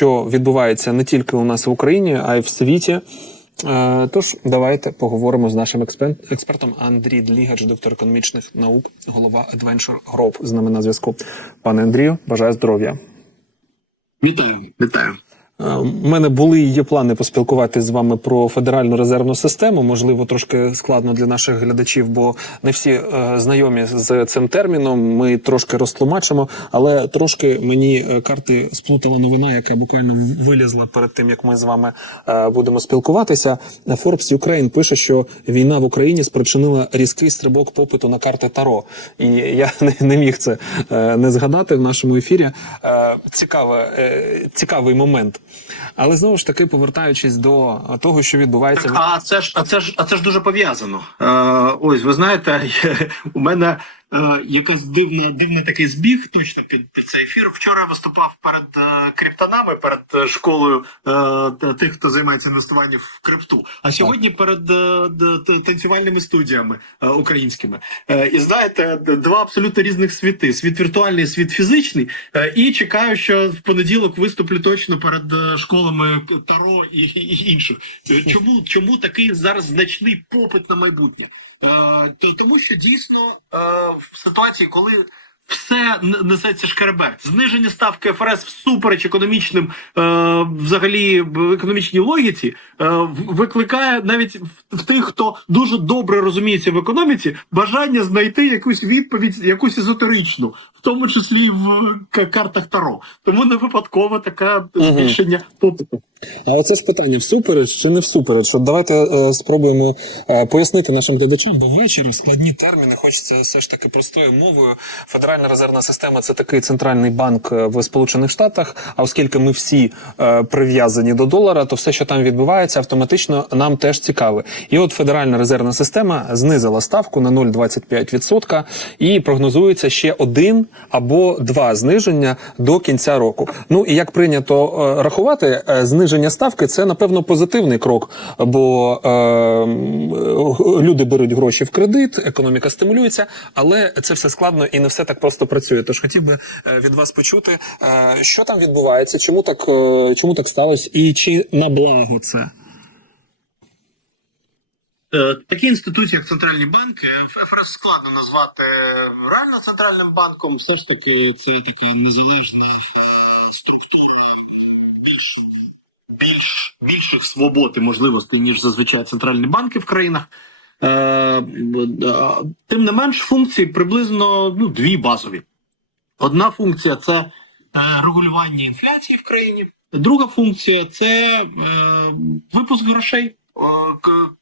що відбувається не тільки у нас в Україні, а й в світі. Е, Тож давайте поговоримо з нашим експерт- експертом Андрій Длігач, доктор економічних наук, голова Adventure Group з нами на зв'язку. Пане Андрію, бажаю здоров'я. Вітаю, вітаю. Е, У мене були і є плани поспілкуватися з вами про федеральну резервну систему. Можливо, трошки складно для наших глядачів, бо не всі е, знайомі з цим терміном. Ми трошки розтлумачимо, але трошки мені е, карти сплутала новина, яка буквально вилізла перед тим, як ми з вами е, будемо спілкуватися. Forbes Ukraine пише, що війна в Україні спричинила різкий стрибок попиту на карти Таро. І я не, не міг це е, не згадати в нашому ефірі. Е, цікаве, е, цікавий момент. Але знову ж таки, повертаючись до того, що відбувається так, А це ж, а це ж, а це ж дуже пов'язано. Е, ось ви знаєте, у мене якась дивна, дивний такий збіг точно під, під цей ефір. Вчора виступав перед е, криптонами, перед е, школою е, тих, хто займається інвестуванням в крипту. А сьогодні перед е, танцювальними студіями е, українськими. Е, і знаєте, два абсолютно різних світи: світ віртуальний, світ фізичний. Е, і чекаю, що в понеділок виступлю точно перед е, школами Таро і, і інших. Е, Чому, чому такий зараз значний попит на майбутнє? Е, то- тому що дійсно е, в ситуації, коли все несеться шкереберть, зниження ставки ФРС всупереч економічним, е, взагалі економічній логіці, е, викликає навіть в тих, хто дуже добре розуміється в економіці, бажання знайти якусь відповідь, якусь езотеричну, в тому числі і в картах Таро. Тому не випадково таке збільшення попиту. А оце ж питання всупереч чи не всупереч? От давайте е, спробуємо е, пояснити нашим глядачам, бо ввечері складні терміни хочеться все ж таки простою мовою. Федеральна резервна система це такий центральний банк е, в Сполучених Штатах. А оскільки ми всі е, прив'язані до долара, то все, що там відбувається, автоматично нам теж цікаве. І от Федеральна резервна система знизила ставку на 0,25% і прогнозується ще один або два зниження до кінця року. Ну і як прийнято е, рахувати, е, зниження ставки це напевно позитивний крок, бо е, е, люди беруть гроші в кредит, економіка стимулюється, але це все складно і не все так просто працює. Тож хотів би е, від вас почути, е, що там відбувається, чому так, е, чому так сталося, і чи на благо це. Е, Такі інституції, як центральні банки, ФРС складно назвати реально центральним банком. Все ж таки, це така незалежна е, структура більш, більш більших свобод і можливостей, ніж зазвичай центральні банки в країнах. Е, е, Тим не менш, функції приблизно ну, дві базові. Одна функція це регулювання інфляції в країні. Друга функція це випуск грошей,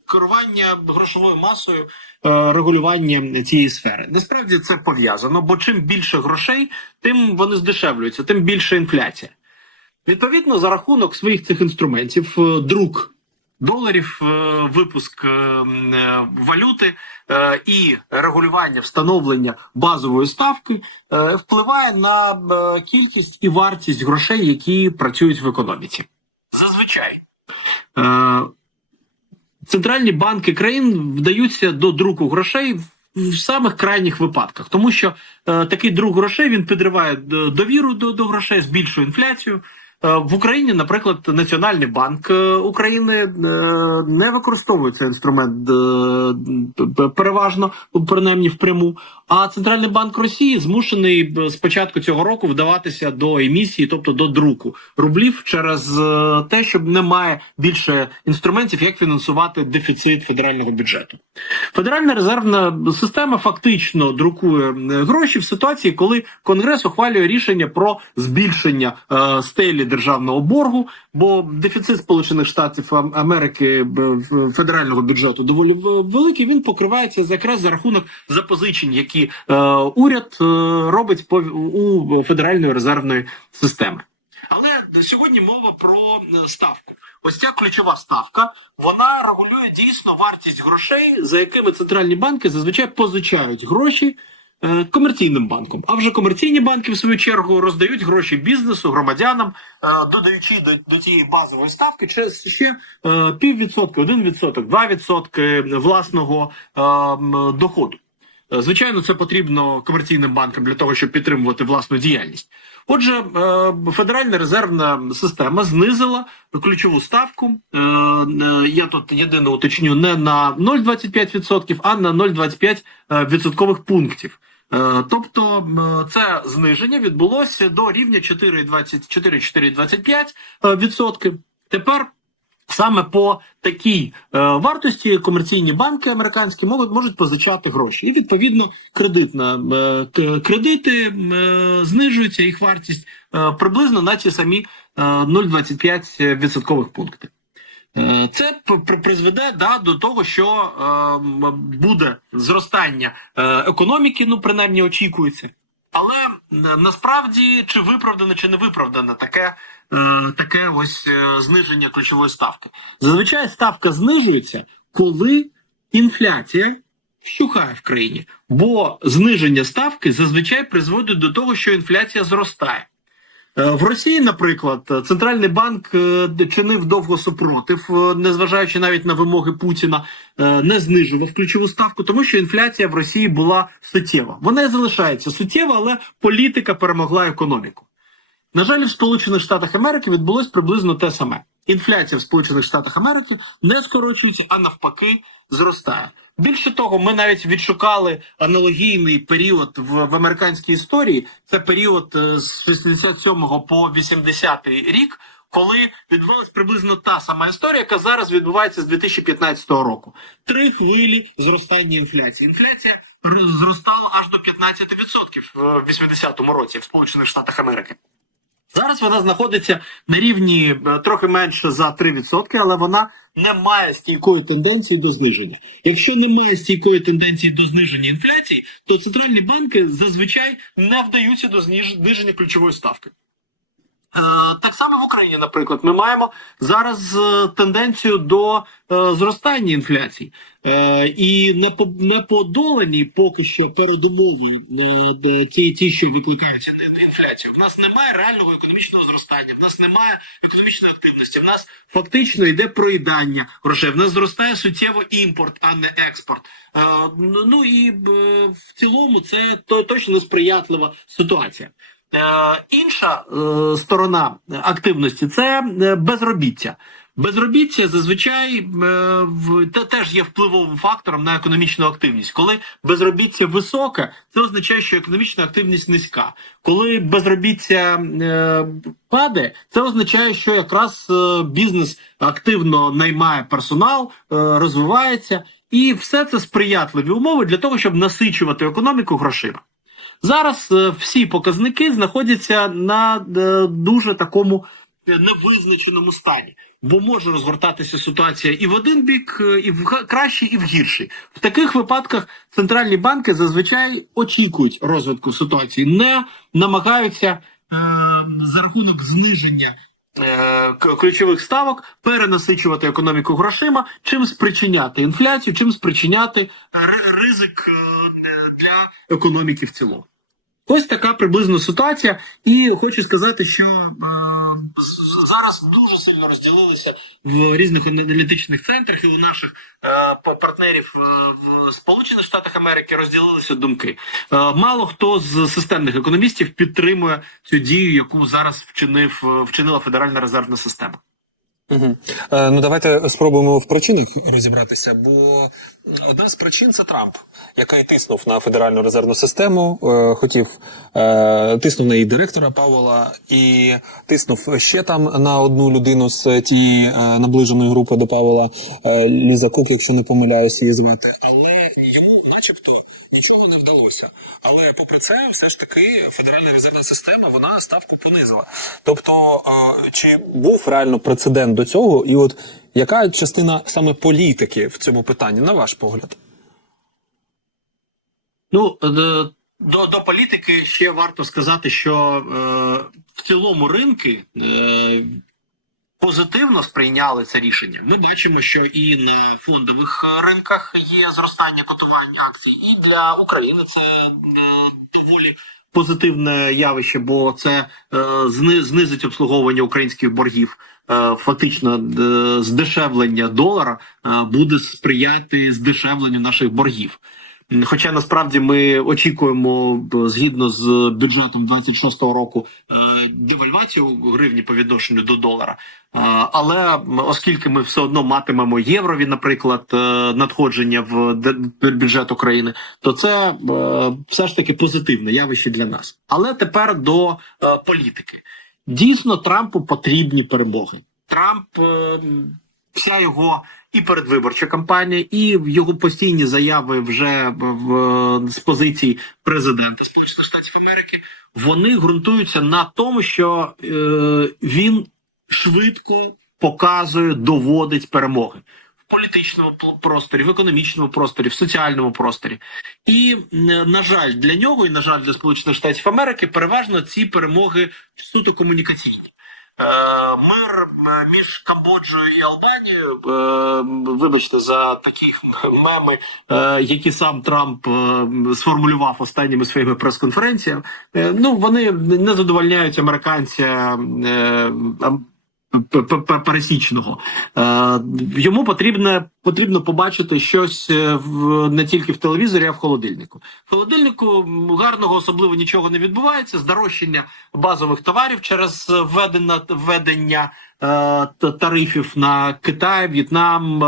керування грошовою масою, е, регулювання цієї сфери. Насправді це пов'язано, бо чим більше грошей, тим вони здешевлюються, тим більше інфляція. Відповідно, за рахунок своїх цих інструментів, е, друк доларів, е, випуск валюти і регулювання встановлення базової ставки впливає на кількість і вартість грошей, які працюють в економіці. Зазвичай. Е, Центральні банки країн вдаються до друку грошей в- самих крайніх випадках, тому що е, такий друк грошей він підриває довіру до, до грошей, збільшує інфляцію. Е, В Україні, наприклад, Національний банк е, України е, не використовує цей інструмент е, переважно, принаймні впряму. А Центральний банк Росії змушений б з початку цього року вдаватися до емісії, тобто до друку рублів, через е, те, що немає більше інструментів, як фінансувати дефіцит федерального бюджету. Федеральна резервна система фактично друкує е, гроші в ситуації, коли Конгрес ухвалює рішення про збільшення е, стелі державного боргу, бо дефіцит Сполучених Штатів Америки федерального бюджету доволі великий. Він покривається якраз за рахунок запозичень, які е, уряд е, робить у федеральної резервної системи. Але сьогодні мова про е, ставку. Ось ця ключова ставка. Вона регулює дійсно вартість грошей, за якими центральні банки зазвичай позичають гроші комерційним банком. А вже комерційні банки, в свою чергу, роздають гроші бізнесу, громадянам, додаючи до, до цієї базової ставки через ще піввідсотка, один відсоток, два відсотки власного доходу. Е, Звичайно, це потрібно комерційним банкам для того, щоб підтримувати власну діяльність. Отже, е, Федеральна резервна система знизила ключову ставку. Е, Я тут єдине уточню не на 0,25%, а на 0,25 е, відсоткових пунктів. Тобто це зниження відбулося до рівня 4,24-4,25 е, відсотки. Тепер саме по такій е, вартості комерційні банки американські можуть, можуть позичати гроші. І відповідно кредитна е, кредити е, знижуються їх вартість е, приблизно на ті самі е, 0,25 відсоткових пункти. Е, Це призведе да, до того, що е, буде зростання е, економіки, ну принаймні очікується. Але насправді чи виправдане, чи не виправдане таке, таке ось е, зниження ключової ставки. Зазвичай ставка знижується, коли інфляція вщухає в країні, бо зниження ставки зазвичай призводить до того, що інфляція зростає. Е, В Росії, наприклад, центральний банк е, чинив довго супротив, е, незважаючи навіть на вимоги Путіна, е, не знижував ключову ставку, тому що інфляція в Росії була суттєва. Вона і залишається суттєва, але політика перемогла економіку. На жаль, в Сполучених Штатах Америки відбулось приблизно те саме. Інфляція в Сполучених Штатах Америки не скорочується, а навпаки, зростає. Більше того, ми навіть відшукали аналогійний період в, в американській історії. Це період е, з 67 по 80 рік, коли відбувалась приблизно та сама історія, яка зараз відбувається з 2015 року. Три хвилі зростання інфляції. Інфляція зростала аж до 15% в 80-му році в Сполучених Штатах Америки. Зараз вона знаходиться на рівні е, трохи менше за 3%, але вона не має стійкої тенденції до зниження. Якщо немає стійкої тенденції до зниження інфляції, то центральні банки зазвичай не вдаються до зниження ключової ставки. Е, Так само в Україні, наприклад, ми маємо зараз е, тенденцію до е, зростання інфляції. І не по не подолані поки що передумови ті, ті, що викликають ін- інфляцію. В нас немає реального економічного зростання, в нас немає економічної активності. В нас фактично йде проїдання грошей. В нас зростає суттєво імпорт, а не експорт. Ну і в цілому це то точно несприятлива ситуація. Е, інша е, сторона активності це е, безробіття. Безробіття зазвичай теж є впливовим фактором на економічну активність. Коли безробіття високе, це означає, що економічна активність низька. Коли безробіття е, падає, це означає, що якраз бізнес активно наймає персонал, розвивається, і все це сприятливі умови для того, щоб насичувати економіку грошима. Зараз е, всі показники знаходяться на е, дуже такому е, невизначеному стані, бо може розгортатися ситуація і в один бік, і в кращий, і в гірший. В таких випадках центральні банки зазвичай очікують розвитку ситуації, не намагаються за рахунок зниження. Ключових ставок перенасичувати економіку грошима, чим спричиняти інфляцію, чим спричиняти ризик для економіки в цілому. Ось така приблизно ситуація, і хочу сказати, що е, зараз дуже сильно розділилися в різних аналітичних центрах і у наших е, партнерів е, в Сполучених Штатах Америки розділилися думки. Е, мало хто з системних економістів підтримує цю дію, яку зараз вчинив е, вчинила Федеральна резервна система. Угу. Е, ну давайте спробуємо в причинах розібратися, бо одна з причин це Трамп, який тиснув на федеральну резервну систему, е, хотів е, тиснув на її директора Павла і тиснув ще там на одну людину з тієї е, наближеної групи до Павла Ліза Кук, якщо не помиляюсь, її звати. Але йому, начебто, нічого не вдалося. Але попри це, все ж таки, федеральна резервна система вона ставку понизила. Тобто, чи був реально прецедент до цього, і от яка частина саме політики в цьому питанні, на ваш погляд? Ну е, до, до політики ще варто сказати, що е, в цілому ринки е, позитивно сприйняли це рішення. Ми бачимо, що і на фондових ринках є зростання котувань акцій, і для України це е, доволі. Позитивне явище, бо це е, зни- знизить обслуговування українських боргів. Е, фактично, е, здешевлення долара е, буде сприяти здешевленню наших боргів. Хоча насправді ми очікуємо згідно з бюджетом 26-го року е, девальвацію гривні по відношенню до долара. Е, Але оскільки ми все одно матимемо єврові, наприклад, е, надходження в бюджет України, то це все ж таки позитивне явище для нас. Але тепер до політики. Дійсно, Трампу потрібні перемоги. Трамп вся його і передвиборча кампанія, і його постійні заяви вже в, в- з позиції президента Сполучених Штатів Америки, вони ґрунтуються на тому, що е, він швидко показує, доводить перемоги в політичному просторі, в економічному просторі, в соціальному просторі. І на жаль, для нього, і на жаль, для Сполучених Штатів Америки, переважно ці перемоги суто комунікаційні. Е, Мир між Камбоджою і Албанією, е, вибачте за такі меми, е, які сам Трамп е, сформулював останніми своїми прес-конференціями. е, Ну вони не задовольняють американця е, пересічного. Е, Йому потрібно, потрібно побачити щось е, в не тільки в телевізорі, а в холодильнику. В холодильнику гарного особливо нічого не відбувається. Здорожчання базових товарів через е, введення, введення е, та- тарифів на Китай, В'єтнам.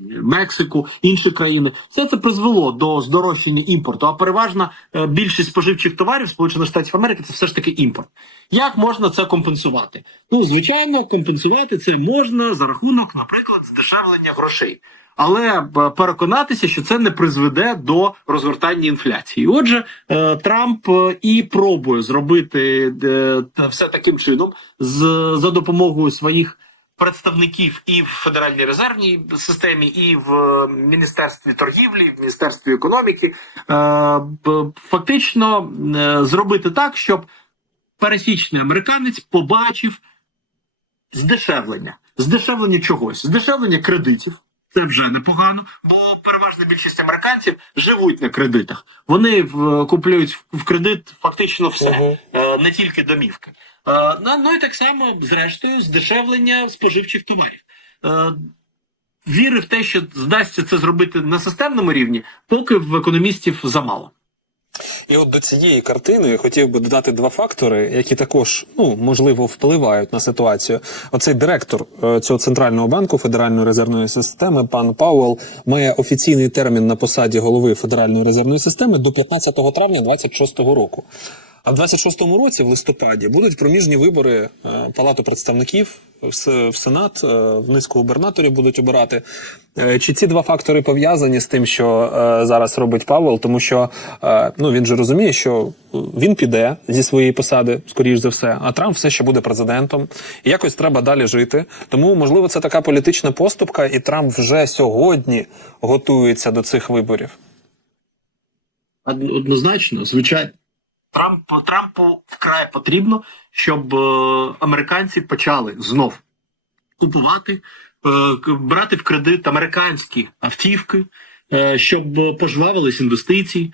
Е, Мексику, інші країни, все це призвело до здорожчання імпорту. А переважна е, більшість споживчих товарів Сполучених Штатів Америки це все ж таки імпорт. Як можна це компенсувати? Ну, звичайно, компенсувати це можна за рахунок, наприклад, здешевлення грошей. Але переконатися, що це не призведе до розгортання інфляції. Отже, е, Трамп е, і пробує зробити е, все таким чином, за допомогою своїих представників і в Федеральній резервній системі, і в е, Міністерстві торгівлі, і в Міністерстві економіки, е, фактично е, зробити так, щоб пересічний американець побачив здешевлення. Здешевлення чогось, здешевлення кредитів. Це вже непогано, бо переважна більшість американців живуть на кредитах. Вони в, купують в- кредит фактично все, е, не тільки домівки. Е, ну, і так само, зрештою, здешевлення споживчих товарів. Е, віри в те, що здасться це зробити на системному рівні, поки в економістів замало. І от до цієї картини я хотів би додати два фактори, які також ну можливо впливають на ситуацію. Оцей директор е, цього центрального банку Федеральної резервної системи, пан Пауел, має офіційний термін на посаді голови Федеральної резервної системи до 15 травня 26 року. А в 26-му році, в листопаді, будуть проміжні вибори е, Палату представників в Сенат, е, в низку губернаторів будуть обирати. Е, Чи ці два фактори пов'язані з тим, що зараз робить Павел? Тому що ну він же розуміє, що він піде зі своєї посади, скоріш за все, а Трамп все ще буде президентом. І якось треба далі жити. Тому, можливо, це така політична поступка, і Трамп вже сьогодні готується до цих виборів. Однозначно, звичайно. Трамп, Трампу вкрай потрібно, щоб е, американці почали знов купувати, е, брати в кредит американські автівки, е, щоб пожвавились інвестиції.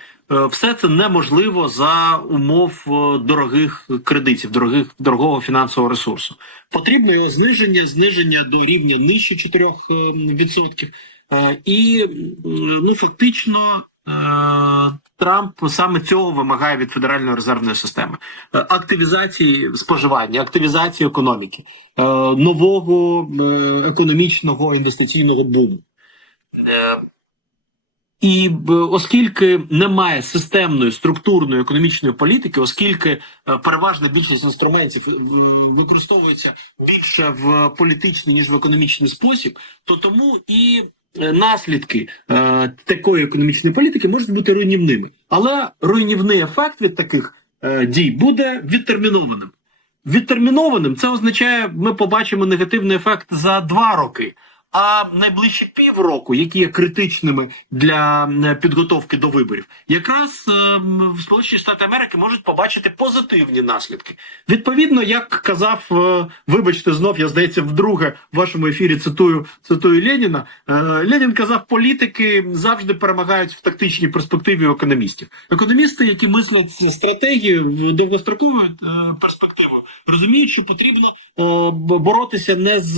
Все це неможливо за умов дорогих кредитів, дорогих дорогого фінансового ресурсу. Потрібно його зниження, зниження до рівня нижче 4%. Е, і ну фактично. Трамп саме цього вимагає від Федеральної резервної системи Е, активізації споживання, активізації економіки, е, нового е, економічного інвестиційного буму. І оскільки немає системної структурної економічної політики, оскільки переважна більшість інструментів використовується більше в політичний ніж в економічний спосіб, то тому і наслідки е, такої економічної політики можуть бути руйнівними. Але руйнівний ефект від таких е, дій буде відтермінованим. Відтермінованим це означає, ми побачимо негативний ефект за два роки. А найближчі півроку, які є критичними для е, підготовки до виборів, якраз е, в Сполучені Штати Америки можуть побачити позитивні наслідки. Відповідно, як казав, е, вибачте, знов я здається, вдруге в вашому ефірі цитую цитую Леніна. Ленін казав, політики завжди перемагають в тактичній перспективі економістів. Економісти, які мислять стратегію довгостроковою перспективою, розуміють, що потрібно боротися не з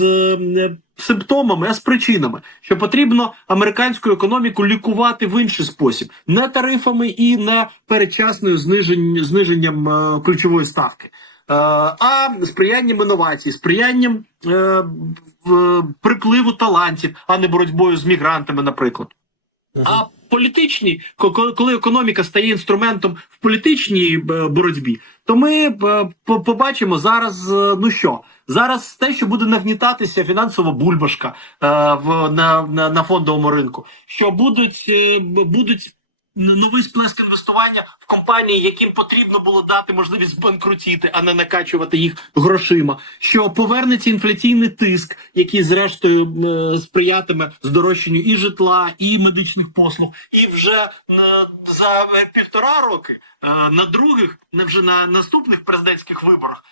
симптомами, а з причинами, що потрібно американську економіку лікувати в інший спосіб, не тарифами і не передчасною знижень, зниженням е, ключової ставки. Е, а сприянням інновацій, сприянням е, в- припливу талантів, а не боротьбою з мігрантами, наприклад. А політичні, ко- ко- коли економіка стає інструментом в політичній е, боротьбі, то ми е, побачимо зараз. е, Ну що, зараз те, що буде нагнітатися фінансова бульбашка е, в на, на, на фондовому ринку, що будуть, е, будуть новий сплеск інвестування компанії, яким потрібно було дати можливість банкрутіти, а не накачувати їх грошима. Що повернеться інфляційний тиск, який зрештою е, сприятиме здорожчанню і житла, і медичних послуг, і вже е, за е, півтора роки. На других, не вже на наступних президентських виборах,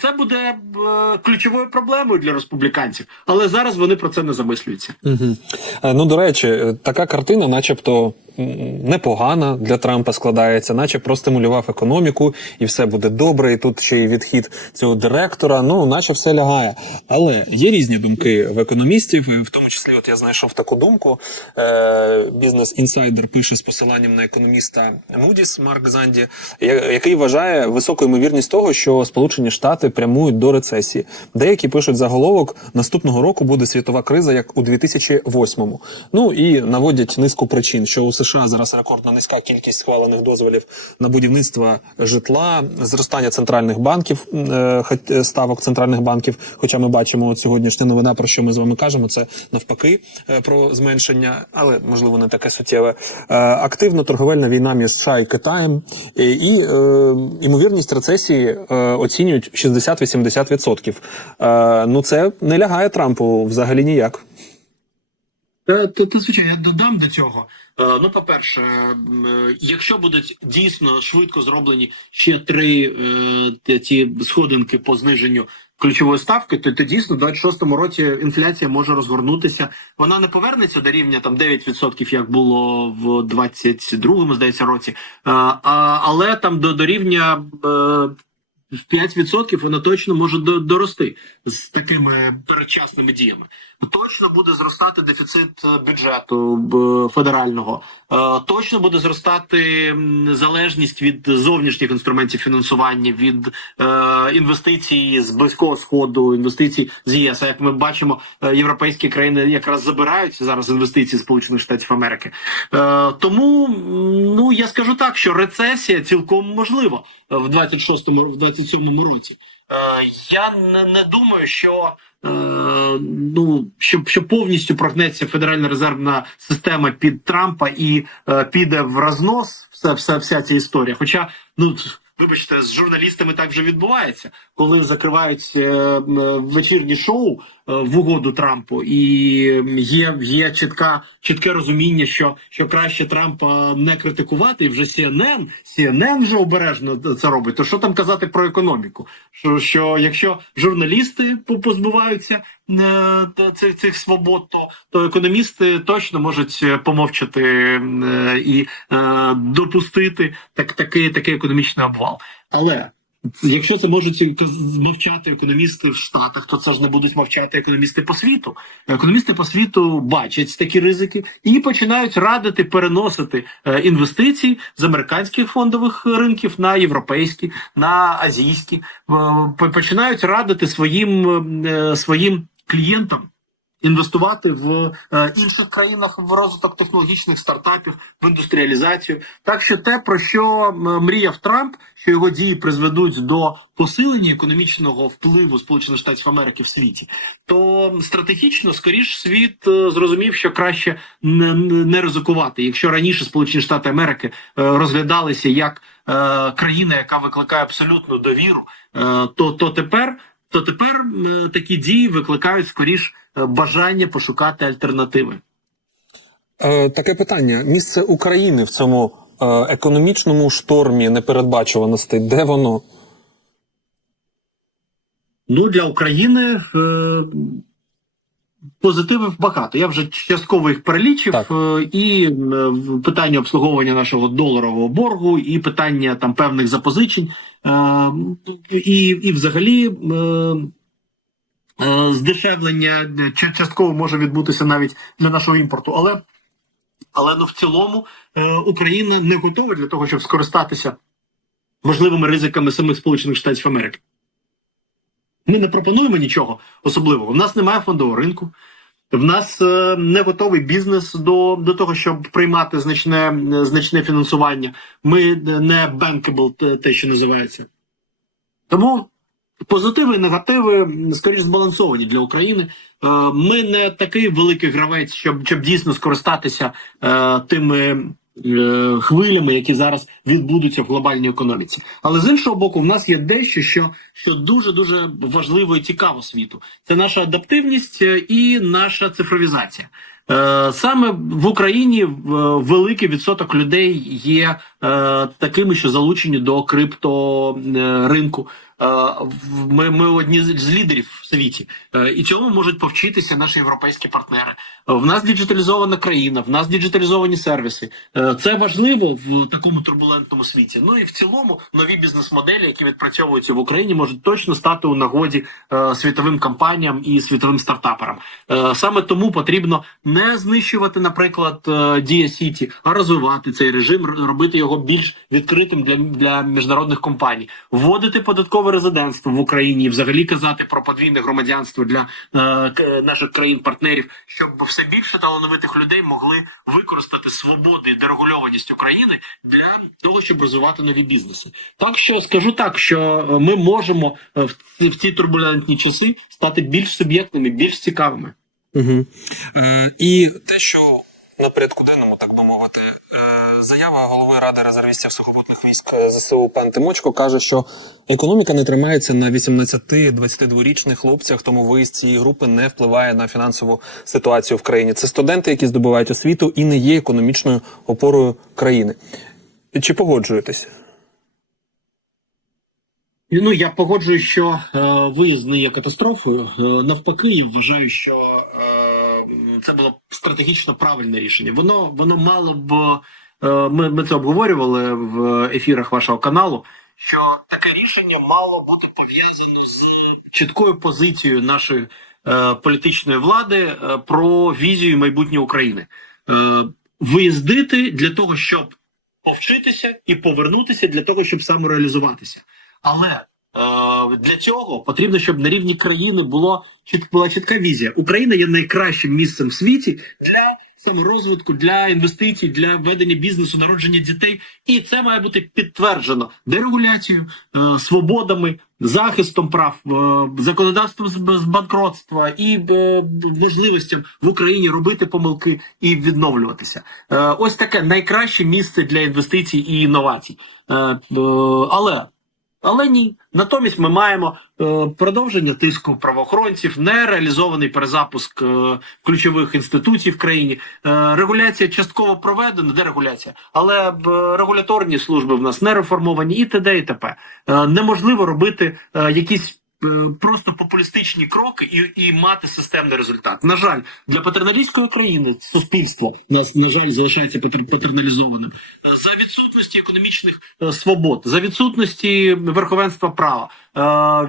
це буде ключовою проблемою для республіканців, але зараз вони про це не замислюються. Угу. Ну, до речі, така картина, начебто, непогана для Трампа складається, наче простимулював економіку, і все буде добре. І тут ще й відхід цього директора. Ну, наче все лягає. Але є різні думки в економістів, в тому числі, от я знайшов таку думку. Е, Бізнес інсайдер пише з посиланням на економіста Moody's Марк Занді, який вважає високу ймовірність того, що Сполучені Штати прямують до рецесії. Деякі пишуть заголовок: наступного року буде світова криза, як у 2008-му. Ну і наводять низку причин, що у США зараз рекордно низька кількість схвалених дозволів на будівництво житла, зростання центральних банків, е, е, ставок центральних банків. Хоча ми бачимо от сьогоднішня новина, про що ми з вами кажемо, це навпаки е, про зменшення, але можливо не таке суттєве. Активно торговельна війна між США і Китаєм, і, ймовірність рецесії оцінюють 60-80%. Е, ну це не лягає Трампу взагалі ніяк. Та, та, звичайно, я додам до цього. Е, ну, по-перше, е, якщо будуть дійсно швидко зроблені ще три е, ці сходинки по зниженню ключової ставки, то, то дійсно в 26-му році інфляція може розгорнутися. Вона не повернеться до рівня там 9%, як було в 22-му, здається, році, а, але там до, до рівня. В 5% вона точно може дорости з такими передчасними діями. Точно буде зростати дефіцит е, бюджету федерального. Е, Точно буде зростати залежність від зовнішніх інструментів фінансування, від е, інвестицій з близького сходу, інвестицій з ЄС. А як ми бачимо, європейські країни якраз забирають зараз інвестиції Сполучених Штатів Америки. Тому ну я скажу так, що рецесія цілком можлива в 26-му, в 27-му році. Я не думаю, що. Е, ну, що, що повністю прогнеться Федеральна резервна система під Трампа і е, піде в рознос все, все, вся ця історія. Хоча, ну вибачте, з журналістами так вже відбувається, коли закривають е, м, вечірні шоу е, в угоду Трампу, і є, є чітка, чітке розуміння, що, що краще Трампа не критикувати, і вже CNN, CNN вже обережно це робить. То що там казати про економіку? Що, що якщо журналісти по- позбуваються е, цих, цих свобод, то, то економісти точно можуть е, помовчати е, і е, допустити так, такий, такий економічний обвал. Але якщо це можуть мовчати економісти в Штатах, то це ж не будуть мовчати економісти по світу. Економісти по світу бачать такі ризики і починають радити переносити е, інвестиції з американських фондових ринків на європейські, на азійські. Е, Починають радити своїм е, своїм клієнтам. Інвестувати в е, інших країнах в розвиток технологічних стартапів, в індустріалізацію. Так що те, про що мріяв Трамп, що його дії призведуть до посилення економічного впливу Сполучених Штатів Америки в світі, то стратегічно скоріш світ е, зрозумів, що краще не, ризикувати. Якщо раніше Сполучені Штати Америки е, розглядалися як країна, яка викликає абсолютну довіру, то, то тепер. То тепер такі дії викликають скоріш е, бажання пошукати альтернативи. Е, таке питання: місце України в цьому е, економічному штормі непередбачуваностей, де воно? Ну для України е, позитивів багато. Я вже частково їх перелічив. Так. Е, і е, в- питання обслуговування нашого доларового боргу, і питання там певних запозичень, е, і, і взагалі. Здешевлення частково може відбутися навіть для нашого імпорту. Але, але ну, в цілому Україна не готова для того, щоб скористатися можливими ризиками самих Сполучених Штатів Америки. Ми не пропонуємо нічого особливого. В нас немає фондового ринку. В нас е, не готовий бізнес до, до того, щоб приймати значне, значне фінансування. Ми не bankable, те- що називається. Тому позитиви і негативи скоріш збалансовані для України. Е, Ми не такий великий гравець, щоб, щоб дійсно скористатися е, тими е, хвилями, які зараз відбудуться в глобальній економіці. Але з іншого боку, в нас є дещо, що, що дуже дуже важливо і цікаво світу. Це наша адаптивність е, і наша цифровізація. Е, Саме в Україні е, великий відсоток людей є е, такими, що залучені до крипторинку. Е, Ми, ми одні з лідерів в світі, Е, і цьому можуть повчитися наші європейські партнери. В нас діджиталізована країна, в нас діджиталізовані сервіси. Е, Це важливо в такому турбулентному світі. Ну і в цілому нові бізнес-моделі, які відпрацьовуються в Україні, можуть точно стати у нагоді світовим компаніям і світовим стартаперам. Саме тому потрібно не знищувати, наприклад, Дія Сіті, а розвивати цей режим, робити його більш відкритим для, для міжнародних компаній, вводити резидентство в Україні, взагалі казати про подвійне громадянство для е, наших країн-партнерів, щоб все більше талановитих людей могли використати свободу і дерегульованість України для того, щоб розвивати нові бізнеси. Так що скажу так, що е, ми можемо е, в ці, в ці турбулентні часи стати більш суб'єктними, більш цікавими. Угу. І те, що на порядку денному, так би мовити, е, заява голови Ради резервістів сухопутних військ е, ЗСУ пан Тимочко каже, що економіка не тримається на 18-22-річних хлопцях, тому виїзд цієї групи не впливає на фінансову ситуацію в країні. Це студенти, які здобувають освіту і не є економічною опорою країни. Чи погоджуєтесь? Ну я погоджуюсь, що е, виїзд не є катастрофою. Е, навпаки, я вважаю, що е, це було стратегічно правильне рішення. Воно воно мало б е, ми, ми це обговорювали в ефірах вашого каналу. Що таке рішення мало бути пов'язано з чіткою позицією нашої е, політичної влади е, про візію майбутнє України. Е, виїздити для того, щоб повчитися і повернутися для того, щоб самореалізуватися. Але е, для цього потрібно, щоб на рівні країни було була чітка візія. Україна є найкращим місцем в світі для саморозвитку, для інвестицій, для ведення бізнесу, народження дітей, і це має бути підтверджено дерегуляцією, е, свободами, захистом прав, е, законодавством з, банкротства і е, можливістю в Україні робити помилки і відновлюватися. Ось таке найкраще місце для інвестицій і інновацій. Але але ні. Натомість ми маємо е, продовження тиску правоохоронців, нереалізований перезапуск е, ключових інституцій в країні. Е, регуляція частково проведена, де регуляція, але е, регуляторні служби в нас не реформовані і т.д. і т.п. Е, неможливо робити е, якісь. Е, Просто популістичні кроки і, і мати системний результат. На жаль, для патерналістської країни суспільство нас на жаль залишається патер- патерналізованим Е, за відсутності економічних е, свобод, за відсутності верховенства права.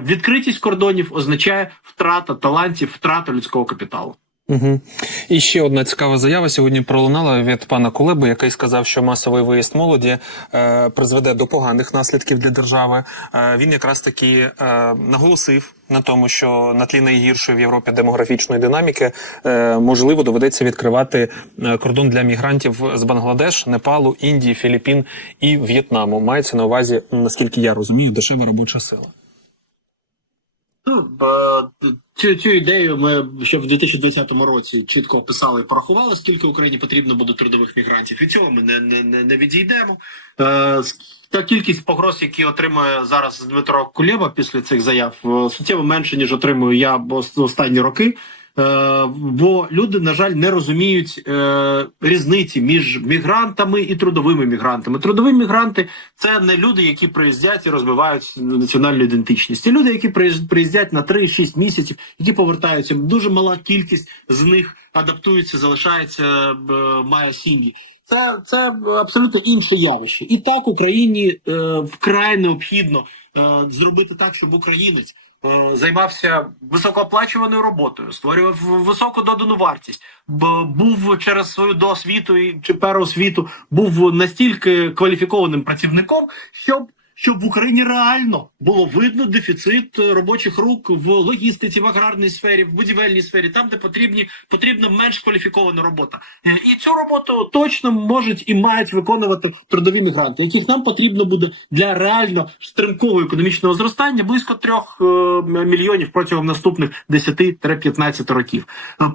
Відкритість кордонів означає втрата талантів, втрата людського капіталу. Угу. І ще одна цікава заява сьогодні пролунала від пана Кулеби, який сказав, що масовий виїзд молоді е, призведе до поганих наслідків для держави. Е, він якраз таки е, наголосив на тому, що на тлі найгіршої в Європі демографічної динаміки е, можливо доведеться відкривати е, кордон для мігрантів з Бангладеш, Непалу, Індії, Філіппін і В'єтнаму. Мається на увазі, наскільки я розумію, дешева робоча сила. Е, цю, цю ідею ми ще в 2020 році чітко описали і порахували, скільки Україні потрібно буде трудових мігрантів. Від цього ми не, не, не, відійдемо. Е, та кількість погроз, які отримує зараз Дмитро Кулєба після цих заяв, е, суттєво менше, ніж отримую я останні роки. Е, бо люди, на жаль, не розуміють е, різниці між мігрантами і трудовими мігрантами. Трудові мігранти це не люди, які приїздять і розвивають національну ідентичність. Це люди, які приїздять на 3-6 місяців, які повертаються. Дуже мала кількість з них адаптується, залишається, має сім'ї. Це, це абсолютно інше явище. І так Україні е, вкрай необхідно е, зробити так, щоб українець займався високооплачуваною роботою, створював високу додану вартість, був через свою доосвіту чи переосвіту, був настільки кваліфікованим працівником, щоб. Щоб в Україні реально було видно дефіцит е, робочих рук в логістиці, в аграрній сфері, в будівельній сфері, там, де потрібні потрібна менш кваліфікована робота. І цю роботу точно можуть і мають виконувати трудові мігранти, яких нам потрібно буде для реально стрімкого економічного зростання близько трьох е, мільйонів протягом наступних 10-15 років.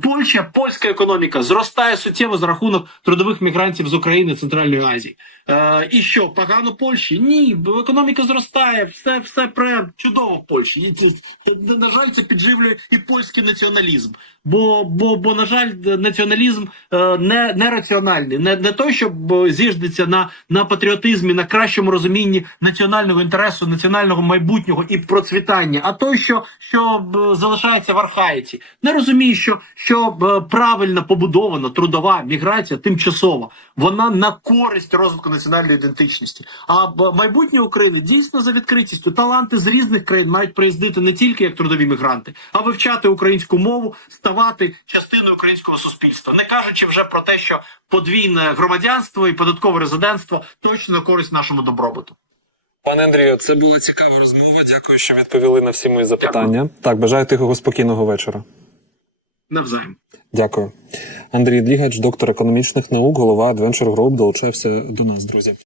Польща, польська економіка зростає суттєво за рахунок трудових мігрантів з України Центральної Азії. Е, і що погано Польщі? Ні, економіка зростає, все, все пре чудово в Польщі. І на- жаль, це підживлює і польський націоналізм. Бо, бо, бо на жаль, націоналізм е, не, не раціональний, не, не той, що е, зіждеться на, на патріотизмі, на кращому розумінні національного інтересу, національного майбутнього і процвітання, а той, що, що залишається в архаїці. Не розуміє, що, що правильно побудована трудова міграція тимчасова, вона на користь розвитку національної ідентичності. А майбутнє України дійсно за відкритістю. Таланти з різних країн мають приїздити не тільки як трудові мігранти, а вивчати українську мову, ставати частиною українського суспільства, не кажучи вже про те, що подвійне громадянство і податкове резидентство точно на користь нашому добробуту. Пане Андрію, це була цікава розмова. Дякую, що відповіли на всі мої запитання. Так, бажаю тихого спокійного вечора. Навзаєм. Дякую. Андрій Длігач, доктор економічних наук, голова Adventure Group, долучався до нас, друзі.